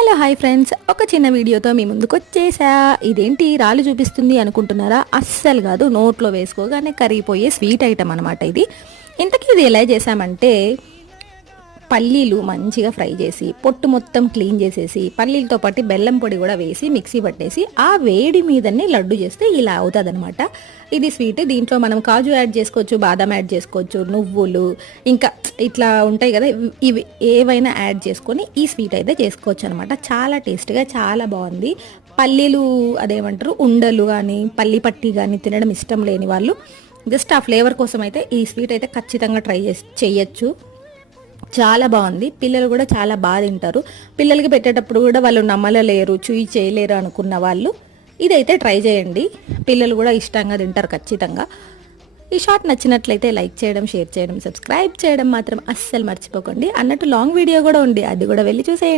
Hello hi friends, ఒక చిన్న వీడియోతో మీ ముందుకు వచ్చేసా. ఇదేంటి రాళ్ళు చూపిస్తుంది అనుకుంటున్నారా? అస్సలు కాదు, నోట్లో వేసుకోగానే కరిగిపోయే స్వీట్ ఐటమ్ అనమాట ఇది. ఇంతకీ ఇది ఎలా చేసామంటే, పల్లీలు మంచిగా ఫ్రై చేసి పొట్టు మొత్తం క్లీన్ చేసేసి పల్లీలతో పాటు బెల్లం పొడి కూడా వేసి మిక్సీ పట్టేసి ఆ వేడి మీదనే లడ్డు చేస్తే ఇలా అవుతుంది అనమాట. ఇది స్వీట్. దీంట్లో మనం కాజు యాడ్ చేసుకోవచ్చు, బాదం యాడ్ చేసుకోవచ్చు, నువ్వులు, ఇంకా ఇట్లా ఉంటాయి కదా, ఇవి ఏవైనా యాడ్ చేసుకొని ఈ స్వీట్ అయితే చేసుకోవచ్చు అనమాట. చాలా టేస్ట్గా చాలా బాగుంది. పల్లీలు అదేమంటారు ఉండలు కానీ పల్లి పట్టి కానీ తినడం ఇష్టం లేని వాళ్ళు జస్ట్ ఆ ఫ్లేవర్ కోసం అయితే ఈ స్వీట్ అయితే ఖచ్చితంగా ట్రై చేయొచ్చు. చాలా బాగుంది. పిల్లలు కూడా చాలా బాగా తింటారు. పిల్లలకి పెట్టేటప్పుడు కూడా వాళ్ళు నమ్మలేరు, చూయి చేయలేరు అనుకున్న వాళ్ళు ఇదైతే ట్రై చేయండి. పిల్లలు కూడా ఇష్టంగా తింటారు ఖచ్చితంగా. ఈ షార్ట్ నచ్చినట్లయితే లైక్ చేయడం, షేర్ చేయడం, సబ్స్క్రైబ్ చేయడం మాత్రం అస్సలు మర్చిపోకండి. అన్నట్టు లాంగ్ వీడియో కూడా ఉంది, అది కూడా వెళ్ళి చూసేయండి.